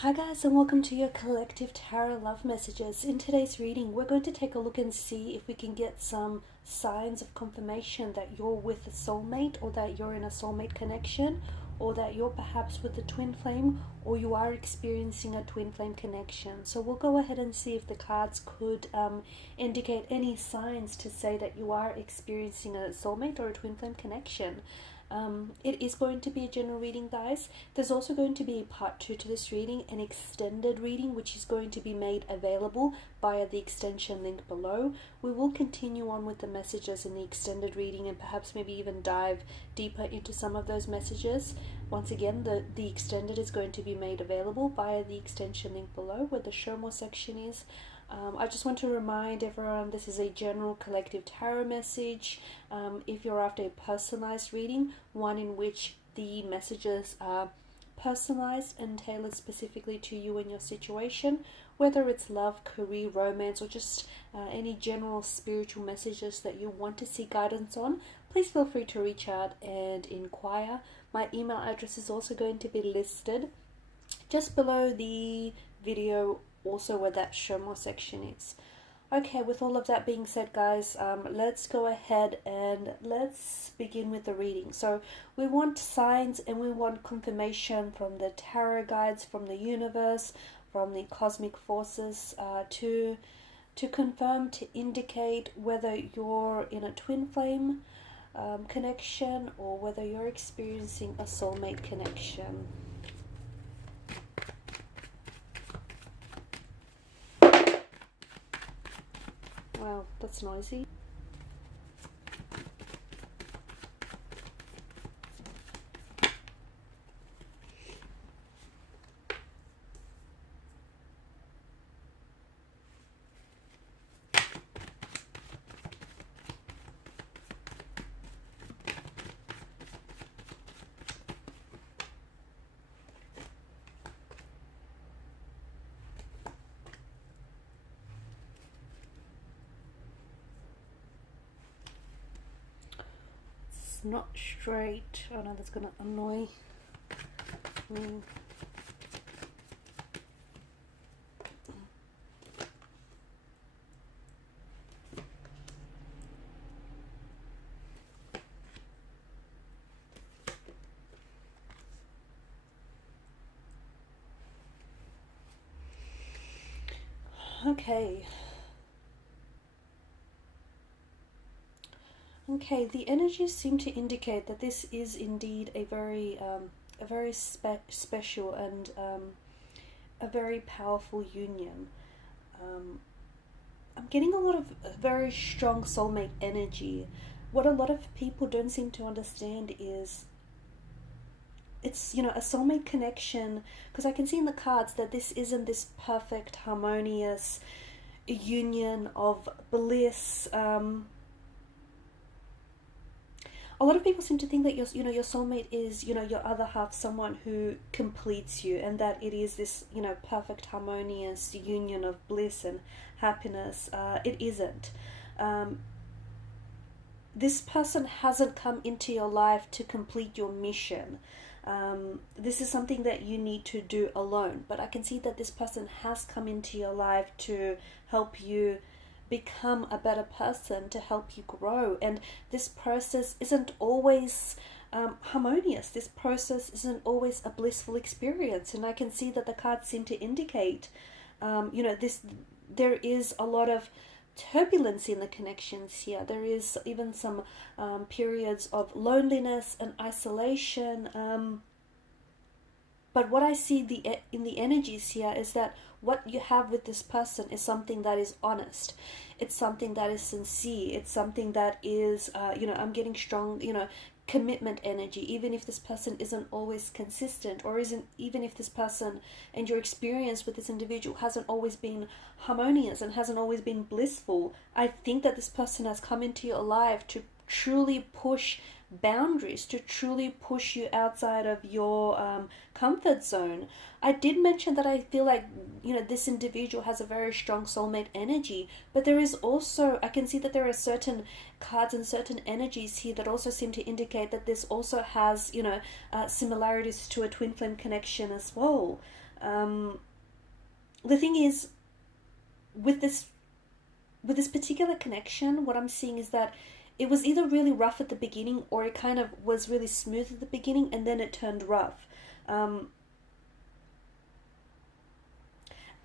Hi guys, and welcome to your collective tarot love messages. In today's reading, we're going to take a look and see if we can get some signs of confirmation that you're with a soulmate, or that you're in a soulmate connection, or that you're perhaps with a twin flame, or you are experiencing a twin flame connection. So we'll go ahead and see if the cards could indicate any signs to say that you are experiencing a soulmate or a twin flame connection. It is going to be a general reading, guys. There's also going to be a part 2 to this reading, an extended reading, which is going to be made available via the extension link below. We will continue on with the messages in the extended reading and perhaps maybe even dive deeper into some of those messages. Once again, the extended is going to be made available via the extension link below where the show more section is. I just want to remind everyone this is a general collective tarot message. If you're after a personalized reading, one in which the messages are personalized and tailored specifically to you and your situation, whether it's love, career, romance, or just any general spiritual messages that you want to see guidance on, please feel free to reach out and inquire. My email address is also going to be listed just below the video, also where that show more section is. Okay, with all of that being said, guys, let's go ahead and let's begin with the reading. So we want signs and we want confirmation from the tarot guides, from the universe, from the cosmic forces, to confirm, to indicate whether you're in a twin flame connection or whether you're experiencing a soulmate connection. Wow, that's noisy. Not straight. Oh no, that's gonna annoy me. Okay. Okay, the energies seem to indicate that this is indeed a very special and a very powerful union. I'm getting a lot of very strong soulmate energy. What a lot of people don't seem to understand is it's, you know, a soulmate connection, because I can see in the cards that this isn't this perfect, harmonious union of bliss. A lot of people seem to think that your soulmate is, your other half, someone who completes you, and that it is this, perfect, harmonious union of bliss and happiness. It isn't. This person hasn't come into your life to complete your mission. This is something that you need to do alone. But I can see that this person has come into your life to help you become a better person, to help you grow. And this process isn't always harmonious. This process isn't always a blissful experience. And I can see that the cards seem to indicate, there is a lot of turbulence in the connections here. There is even some periods of loneliness and isolation. But what I see in the energies here is that what you have with this person is something that is honest. It's something that is sincere. It's something that is, I'm getting strong, commitment energy, even if this person isn't always consistent, or even if this person and your experience with this individual hasn't always been harmonious and hasn't always been blissful. I think that this person has come into your life to truly push boundaries, to truly push you outside of your comfort zone. I did mention that I feel like, this individual has a very strong soulmate energy, but there is also, I can see that there are certain cards and certain energies here that also seem to indicate that this also has, similarities to a twin flame connection as well. The thing is, with this particular connection, what I'm seeing is that it was either really rough at the beginning, or it kind of was really smooth at the beginning and then it turned rough.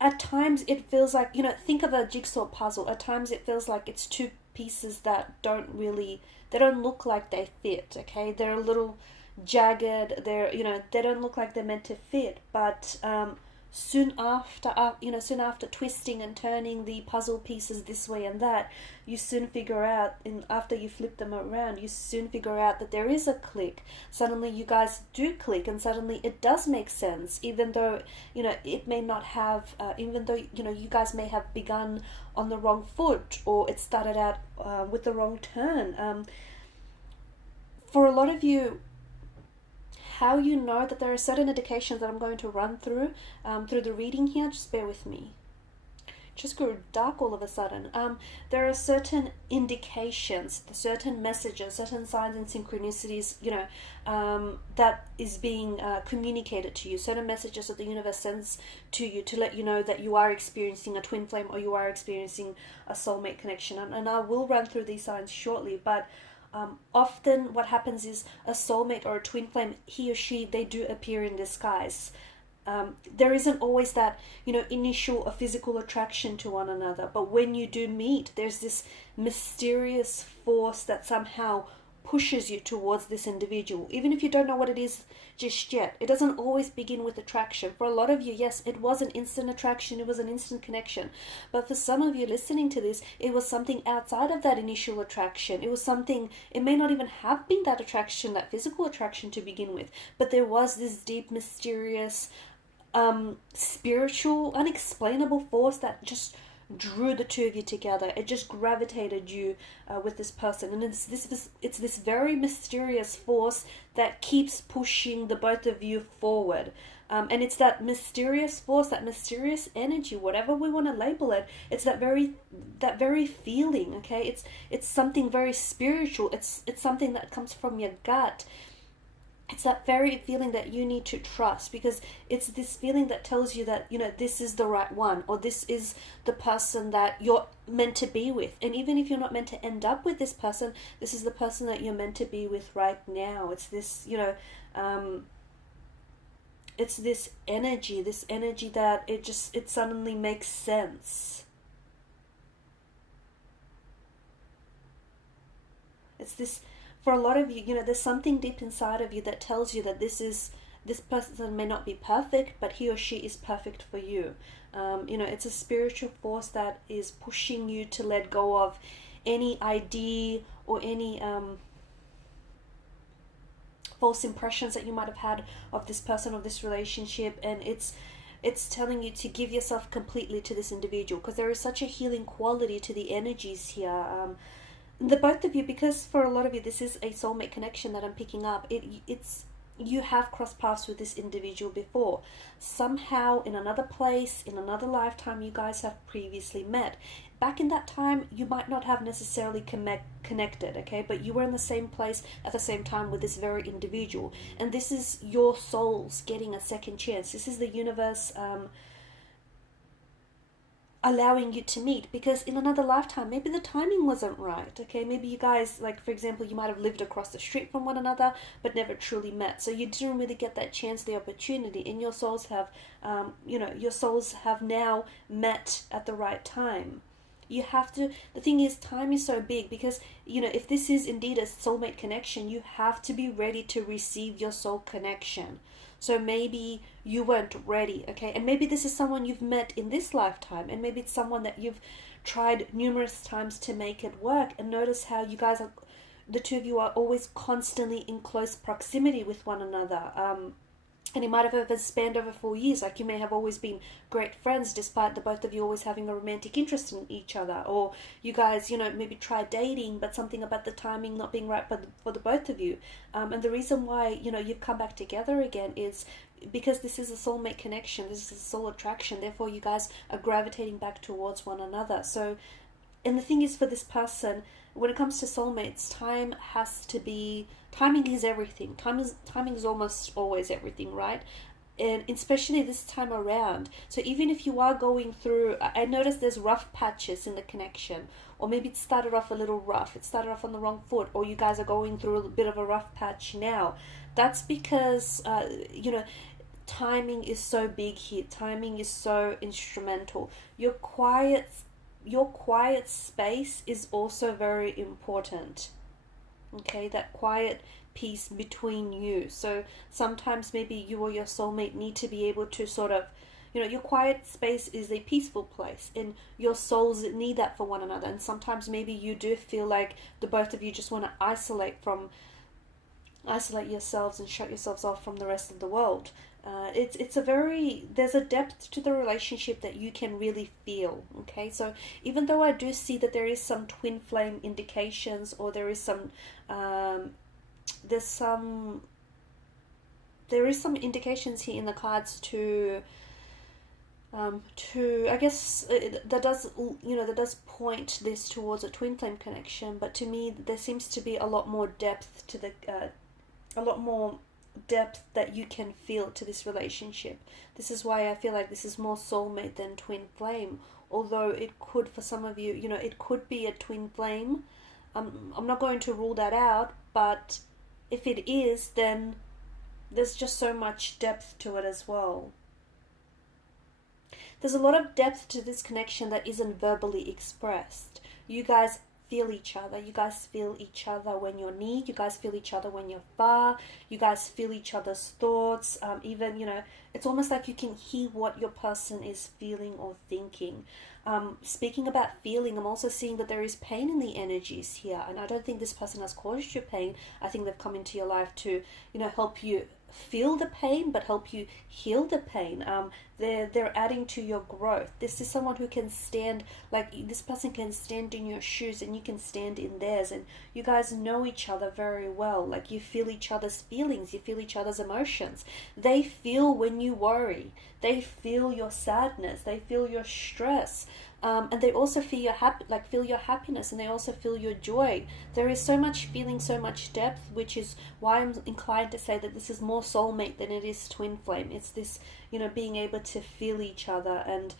At times it feels like, you know, think of a jigsaw puzzle. At times it feels like it's two pieces that don't look like they fit, okay? They're a little jagged, they're, you know, they don't look like they're meant to fit, but soon after twisting and turning the puzzle pieces this way and that, you soon figure out, after you flip them around, you soon figure out that there is a click. Suddenly you guys do click, and suddenly it does make sense, even though, you know, it may not have, even though, you know, you guys may have begun on the wrong foot, or it started out with the wrong turn. For a lot of you, how you know that there are certain indications that I'm going to run through the reading here, just bear with me. Just grew dark all of a sudden. There are certain indications, certain messages, certain signs and synchronicities, you know, that is being communicated to you. Certain messages that the universe sends to you to let you know that you are experiencing a twin flame, or you are experiencing a soulmate connection. And I will run through these signs shortly, but often what happens is a soulmate or a twin flame, he or she, they do appear in disguise. There isn't always that, you know, initial or physical attraction to one another, but when you do meet, there's this mysterious force that somehow pushes you towards this individual, even if you don't know what it is just yet. It doesn't always begin with attraction. For a lot of you, yes, it was an instant attraction, it was an instant connection, but for some of you listening to this, it was something outside of that initial attraction. It was something, it may not even have been that attraction, that physical attraction to begin with, but there was this deep, mysterious, spiritual, unexplainable force that just drew the two of you together. It just gravitated you with this person, and it's this very mysterious force that keeps pushing the both of you forward. And it's that mysterious force, that mysterious energy, whatever we want to label it. It's that very feeling. Okay, it's something very spiritual. It's something that comes from your gut. It's that very feeling that you need to trust, because it's this feeling that tells you that, you know, this is the right one, or this is the person that you're meant to be with. And even if you're not meant to end up with this person, this is the person that you're meant to be with right now. It's this, you know, it's this energy that it suddenly makes sense. It's this, for a lot of you, you know, there's something deep inside of you that tells you that this person may not be perfect, but he or she is perfect for you. You know, it's a spiritual force that is pushing you to let go of any idea or any false impressions that you might have had of this person or this relationship, and it's telling you to give yourself completely to this individual, because there is such a healing quality to the energies here. The both of you, because for a lot of you this is a soulmate connection that I'm picking up, it's you have crossed paths with this individual before. Somehow, in another place, in another lifetime, you guys have previously met. Back in that time, you might not have necessarily connected, okay? But you were in the same place at the same time with this very individual. And this is your souls getting a second chance. This is the universe allowing you to meet, because in another lifetime maybe the timing wasn't right, okay? Maybe you guys, like for example, you might have lived across the street from one another but never truly met, so you didn't really get that chance, the opportunity, and your souls have you know, your souls have now met at the right time. You have to, the thing is, time is so big, because, you know, if this is indeed a soulmate connection, you have to be ready to receive your soul connection. So maybe you weren't ready, okay? And maybe this is someone you've met in this lifetime, and maybe it's someone that you've tried numerous times to make it work. And notice how you guys are, the two of you are always constantly in close proximity with one another. And it might have spanned over 4 years. Like, you may have always been great friends despite the both of you always having a romantic interest in each other. Or you guys, you know, maybe tried dating, but something about the timing not being right for the both of you. And the reason why, you know, you've come back together again is because this is a soulmate connection. This is a soul attraction. Therefore, you guys are gravitating back towards one another. So, and the thing is, for this person, when it comes to soulmates, timing is everything. Timing is almost always everything, right? and especially this time around. So even if you are going through, I notice there's rough patches in the connection, or maybe it started off a little rough, it started off on the wrong foot, or you guys are going through a bit of a rough patch now. That's because timing is so big here. Timing is so instrumental. Your quiet space is also very important. Okay, that quiet peace between you. So sometimes maybe you or your soulmate need to be able to sort of, your quiet space is a peaceful place, and your souls need that for one another. And sometimes maybe you do feel like the both of you just want to isolate yourselves and shut yourselves off from the rest of the world. There's a depth to the relationship that you can really feel. Okay, so even though I do see that there is some twin flame indications, or there is some indications here in the cards to I guess that does point this towards a twin flame connection. But to me, there seems to be a lot more depth to that you can feel to this relationship. This is why I feel like this is more soulmate than twin flame. Although it could, for some of you, it could be a twin flame. I'm not going to rule that out, but if it is, then there's just so much depth to it as well. There's a lot of depth to this connection that isn't verbally expressed. You guys feel each other. You guys feel each other when you're near. You guys feel each other when you're far. You guys feel each other's thoughts. Even, it's almost like you can hear what your person is feeling or thinking. Speaking about feeling, I'm also seeing that there is pain in the energies here. And I don't think this person has caused you pain. I think they've come into your life to, help you feel the pain, but help you heal the pain. They're adding to your growth. This is someone who can stand, like this person can stand in your shoes and you can stand in theirs, and you guys know each other very well. Like you feel each other's feelings, you feel each other's emotions. They feel when you worry, they feel your sadness, they feel your stress. And they also feel your happiness, and they also feel your joy. There is so much feeling, so much depth, which is why I'm inclined to say that this is more soulmate than it is twin flame. It's this, being able to feel each other and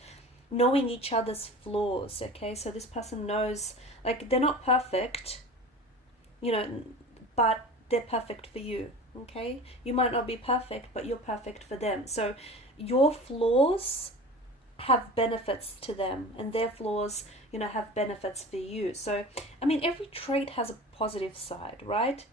knowing each other's flaws. Okay, so this person knows, like, they're not perfect, but they're perfect for you. Okay, you might not be perfect, but you're perfect for them. So your flaws have benefits to them, and their flaws, have benefits for you. So, every trait has a positive side, right?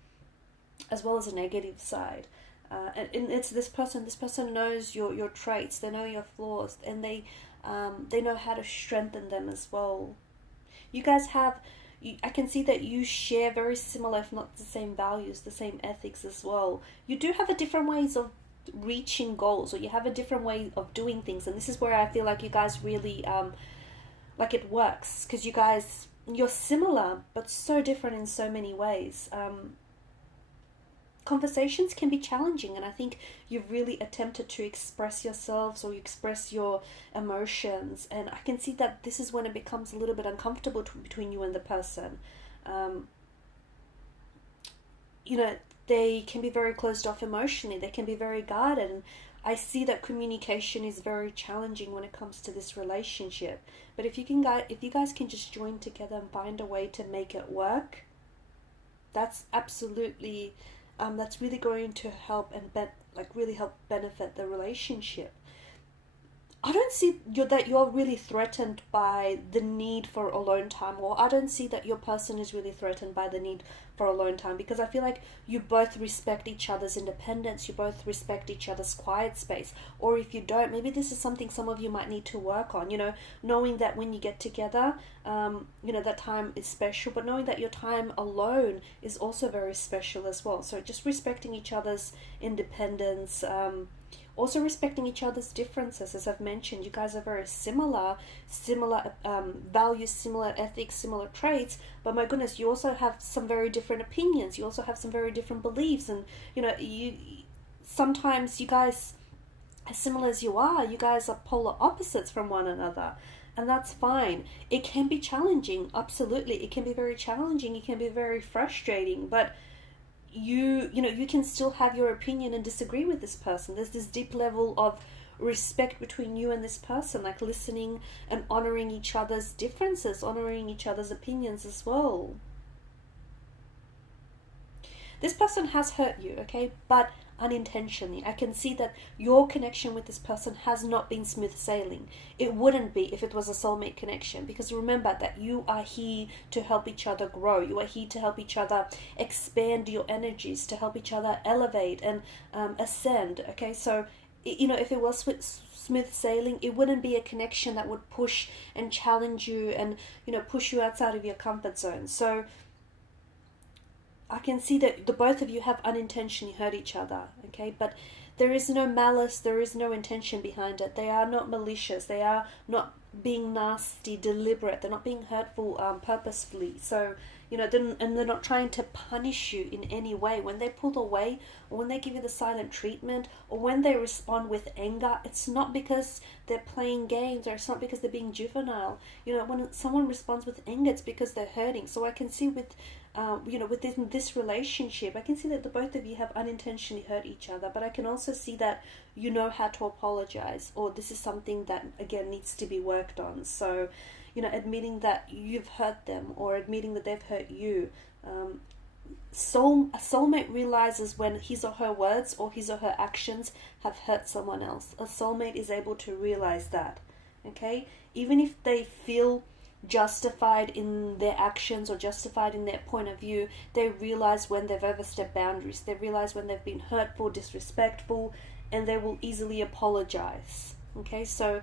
As well as a negative side. And it's this person knows your traits, they know your flaws, and they know how to strengthen them as well. You guys I can see that you share very similar, if not the same values, the same ethics as well. You do have a different ways of reaching goals, or you have a different way of doing things, and this is where I feel like you guys really like it works, because you're similar but so different in so many ways. Conversations can be challenging, and I think you've really attempted to express yourselves, or you express your emotions, and I can see that this is when it becomes a little bit uncomfortable between you and the person. They can be very closed off emotionally, they can be very guarded, and I see that communication is very challenging when it comes to this relationship. But if you guys can just join together and find a way to make it work, that's absolutely that's really going to help and really help benefit the relationship. I don't see that you're really threatened by the need for alone time, or I don't see that your person is really threatened by the need for alone time, because I feel like you both respect each other's independence, you both respect each other's quiet space. Or if you don't, maybe this is something some of you might need to work on, knowing that when you get together, that time is special, but knowing that your time alone is also very special as well. So just respecting each other's independence, also respecting each other's differences. As I've mentioned, you guys are very similar values, similar ethics, similar traits, but my goodness, you also have some very different opinions, you also have some very different beliefs, and sometimes you guys, as similar as you are, you guys are polar opposites from one another, and that's fine. It can be challenging, absolutely, it can be very challenging, it can be very frustrating, but you can still have your opinion and disagree with this person. There's this deep level of respect between you and this person, like listening and honoring each other's differences, honoring each other's opinions as well. This person has hurt you, okay, but unintentionally. I can see that your connection with this person has not been smooth sailing. It wouldn't be if it was a soulmate connection, because remember that you are here to help each other grow. You are here to help each other expand your energies, to help each other elevate and ascend, okay? So, if it was smooth sailing, it wouldn't be a connection that would push and challenge you and, push you outside of your comfort zone. So I can see that the both of you have unintentionally hurt each other, okay? But there is no malice, there is no intention behind it. They are not malicious, they are not being nasty, deliberate, they're not being hurtful purposefully. So, they're not trying to punish you in any way. When they pull away, or when they give you the silent treatment, or when they respond with anger, it's not because they're playing games, or it's not because they're being juvenile. When someone responds with anger, it's because they're hurting. So I can see with within this relationship, I can see that the both of you have unintentionally hurt each other, but I can also see that you know how to apologize, or this is something that, again, needs to be worked on. So, admitting that you've hurt them, or admitting that they've hurt you. A soulmate realizes when his or her words or his or her actions have hurt someone else. A soulmate is able to realize that, okay? Even if they feel justified in their actions or justified in their point of view, they realize when they've overstepped boundaries. They realize when they've been hurtful, disrespectful, and they will easily apologize. Okay, so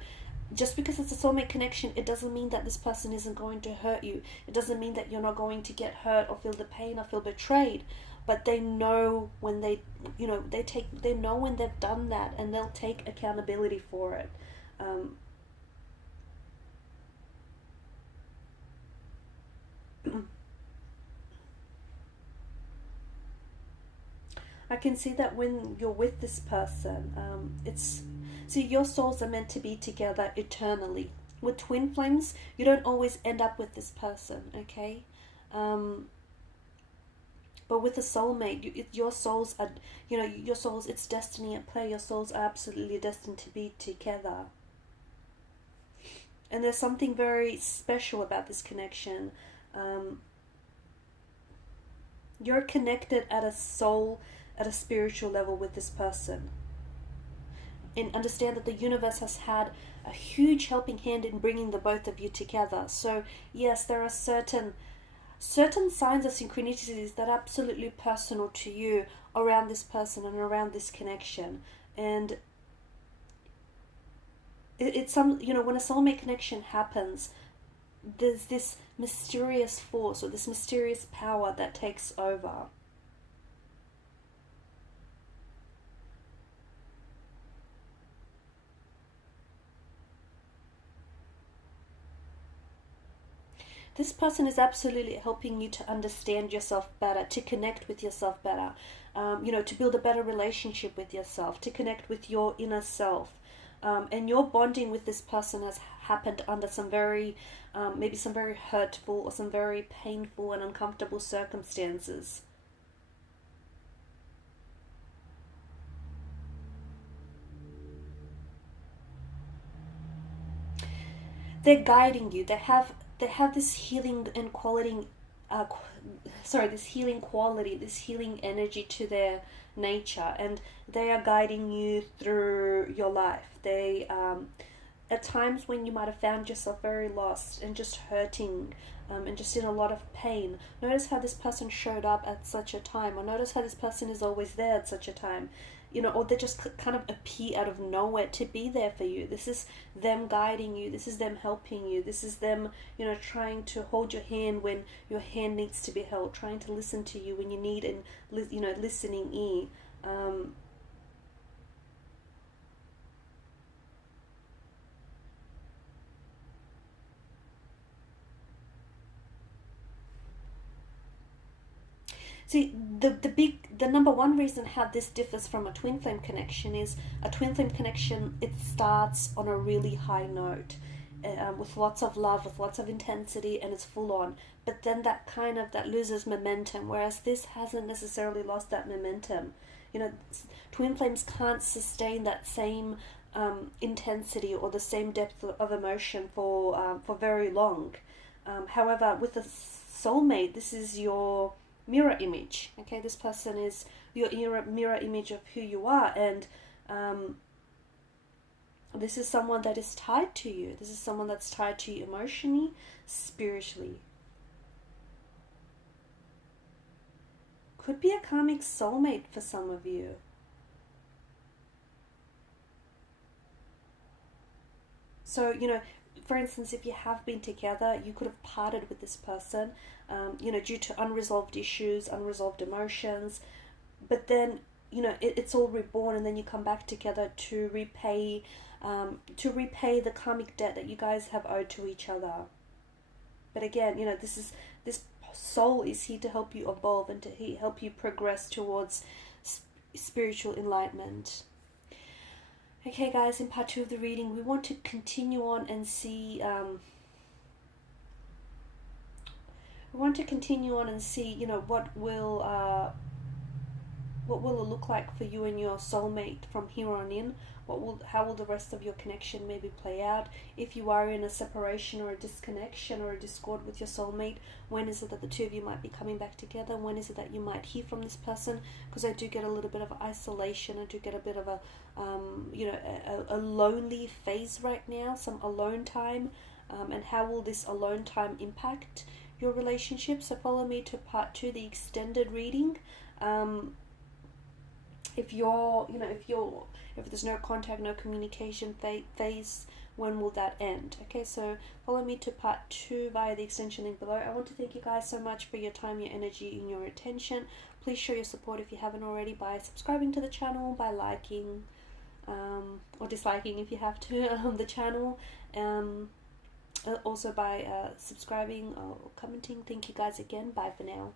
just because it's a soulmate connection, it doesn't mean that this person isn't going to hurt you. It doesn't mean that you're not going to get hurt or feel the pain or feel betrayed. But they know when they know when they've done that, and they'll take accountability for it. I can see that when you're with this person, your souls are meant to be together eternally. With twin flames, you don't always end up with this person, okay? But with a soulmate, your souls are, it's destiny at play. Your souls are absolutely destined to be together. And there's something very special about this connection. You're connected at a spiritual level with this person. And understand that the universe has had a huge helping hand in bringing the both of you together. So yes, there are certain signs of synchronicities that are absolutely personal to you around this person and around this connection. And it's when a soulmate connection happens, there's this mysterious force or this mysterious power that takes over. This person is absolutely helping you to understand yourself better, to connect with yourself better, to build a better relationship with yourself, to connect with your inner self. And your bonding with this person has happened under some very, maybe some very hurtful or some very painful and uncomfortable circumstances. They're guiding you. They have this healing and quality, this healing quality, this healing energy to their nature, and they are guiding you through your life. They, at times when you might have found yourself very lost and just hurting, and just in a lot of pain, notice how this person showed up at such a time, or notice how this person is always there at such a time. Or they just kind of appear out of nowhere to be there for you. This is them guiding you. This is them helping you. This is them, trying to hold your hand when your hand needs to be held, trying to listen to you when you need an, listening ear. See, the number one reason how this differs from a twin flame connection is a twin flame connection, it starts on a really high note. with lots of love, with lots of intensity, and it's full on. But then that loses momentum, whereas this hasn't necessarily lost that momentum. You know, twin flames can't sustain that same intensity or the same depth of emotion for very long. However, with a soulmate, this is your mirror image. Okay, this person is your mirror image of who you are, and this is someone that is tied to you. This is someone that's tied to you emotionally, spiritually. Could be a karmic soulmate for some of you. So, you know, for instance, if you have been together, you could have parted with this person, you know, due to unresolved issues, unresolved emotions. But then, you know, it's all reborn, and then you come back together to repay the karmic debt that you guys have owed to each other. But again, you know, this soul is here to help you evolve and to help you progress towards spiritual enlightenment. Okay, guys, in part 2 of the reading, we want to continue on and see. You know, what will it look like for you and your soulmate from here on in? How will the rest of your connection maybe play out? If you are in a separation or a disconnection or a discord with your soulmate, when is it that the two of you might be coming back together? When is it that you might hear from this person? Because I do get a little bit of isolation. I do get a bit of a a lonely phase right now, some alone time. And how will this alone time impact your relationship? So follow me to part 2, the extended reading. If there's no contact, no communication phase, when will that end? Okay, so follow me to part 2 via the extension link below. I want to thank you guys so much for your time, your energy, and your attention. Please show your support if you haven't already by subscribing to the channel, by liking or disliking if you have to the channel, also by subscribing or commenting. Thank you guys again. Bye for now.